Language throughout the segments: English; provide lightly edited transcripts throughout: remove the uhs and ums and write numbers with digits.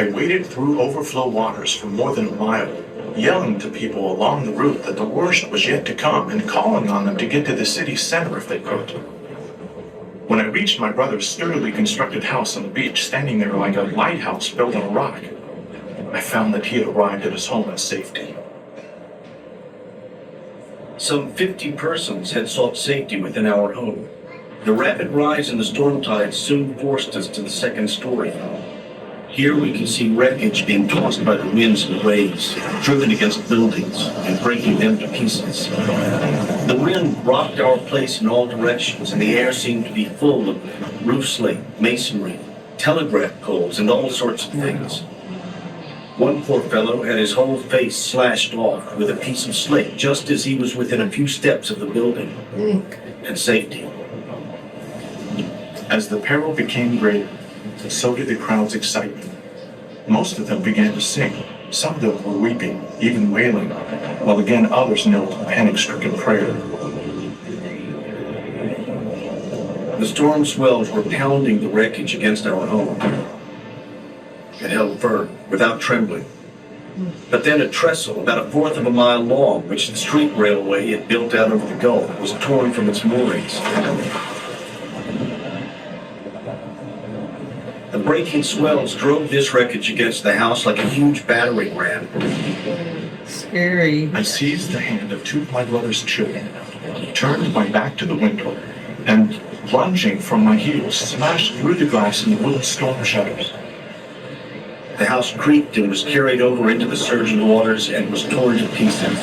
I waded through overflow waters for more than a mile, yelling to people along the route that the worst was yet to come and calling on them to get to the city center if they could. When I reached my brother's sturdily constructed house on the beach, standing there like a lighthouse built on a rock, I found that he had arrived at his home in safety. Some 50 persons had sought safety within our home. The rapid rise in the storm tide soon forced us to the second story. Here we can see wreckage being tossed by the winds and waves, driven against buildings and breaking them to pieces. The wind rocked our place in all directions, and the air seemed to be full of roof slate, masonry, telegraph poles, and all sorts of things. One poor fellow had his whole face slashed off with a piece of slate just as he was within a few steps of the building and safety. As the peril became greater, so did the crowd's excitement. Most of them began to sing. Some of them were weeping, even wailing, while again others knelt in panic-stricken prayer. The storm swells were pounding the wreckage against our home. It held firm, without trembling. But then a trestle, about a fourth of a mile long, which the street railway had built out over the Gulf, was torn from its moorings. The breaking swells drove this wreckage against the house like a huge battering ram. Scary. I seized the hand of two of my brother's children, turned my back to the window, and, plunging from my heels, smashed through the glass in the wooden storm shutters. The house creaked and was carried over into the surging waters and was torn to pieces.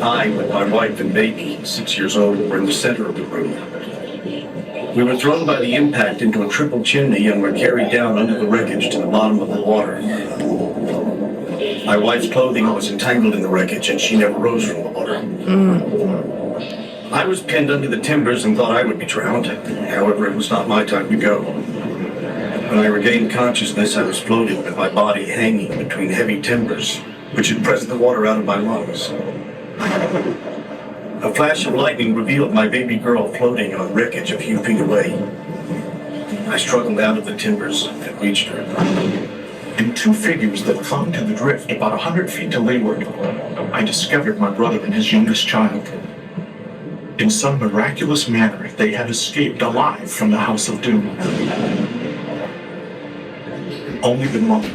I, with my wife and baby, 6 years old, were in the center of the room. We were thrown by the impact into a triple chimney and were carried down under the wreckage to the bottom of the water. My wife's clothing was entangled in the wreckage and she never rose from the water. I was pinned under the timbers and thought I would be drowned. However, it was not my time to go. When I regained consciousness, I was floating with my body hanging between heavy timbers, which had pressed the water out of my lungs. A flash of lightning revealed my baby girl floating on wreckage a few feet away. I struggled out of the timbers and reached her. In two figures that clung to the drift about 100 feet to leeward, I discovered my brother and his youngest child. In some miraculous manner, they had escaped alive from the House of Doom. Only the mother,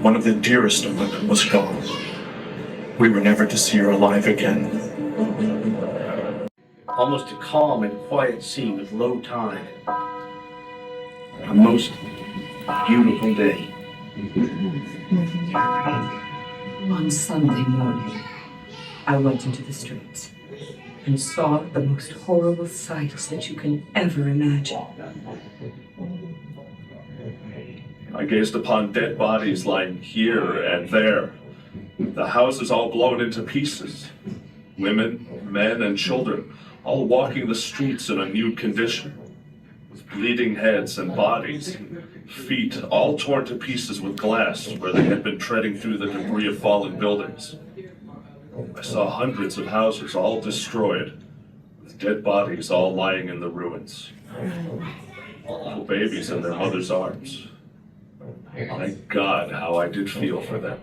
one of the dearest of women, was gone. We were never to see her alive again. Almost a calm and quiet sea with low tide. A most beautiful day. One Sunday morning, I went into the streets and saw the most horrible sights that you can ever imagine. I gazed upon dead bodies lying here and there. The houses all blown into pieces. Women, men, and children all walking the streets in a nude condition, with bleeding heads and bodies, feet all torn to pieces with glass where they had been treading through the debris of fallen buildings. I saw hundreds of houses all destroyed, with dead bodies all lying in the ruins. Little babies in their mother's arms. My God, how I did feel for them.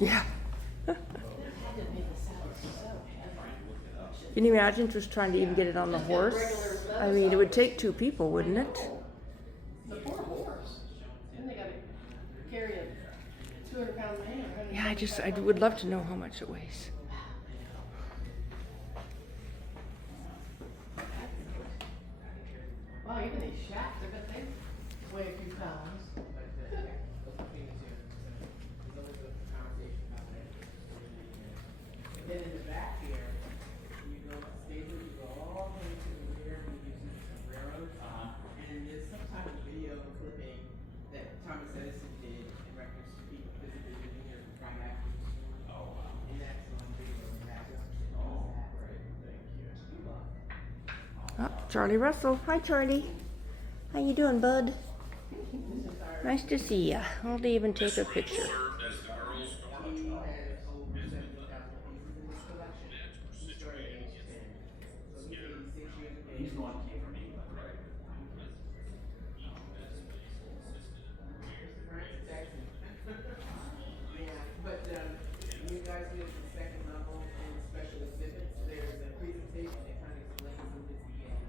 Yeah. Can you imagine just trying to even get it on the horse? I mean, it would take two people, wouldn't it? The poor horse. Then they gotta carry a 200-pound man. Yeah, I would love to know how much it weighs. Wow, even these shafts, I bet they weigh a few pounds. Then in the back here, you go stable, you go all the way to the rear, and you use some railroads. And there's some type of video clipping that Thomas Edison did in reference to people physically living here right after the storm. Oh, wow. And that's on video in the back. Oh, great. Thank you. Oh, Charlie Russell. Hi, Charlie. How you doing, bud? Nice to see ya. I'll even take a picture. He's the one who came from England, right? Yeah, but you guys get the second level and special exhibits. There's a presentation that kind of explains who this begins.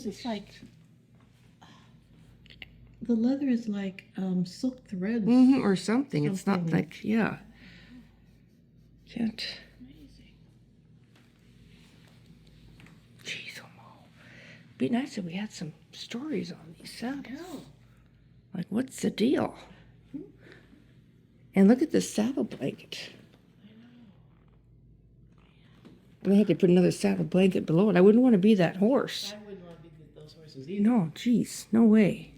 is. It's like the leather is like silk threads. Or something. It's not Something. like, yeah. Can't. Amazing. Jeez, be nice if we had some stories on these saddles. Like, what's the deal? And look at this saddle blanket. But I had to put another saddle blanket below it. I wouldn't want to be that horse. I wouldn't want to be those horses either. No, jeez, no way.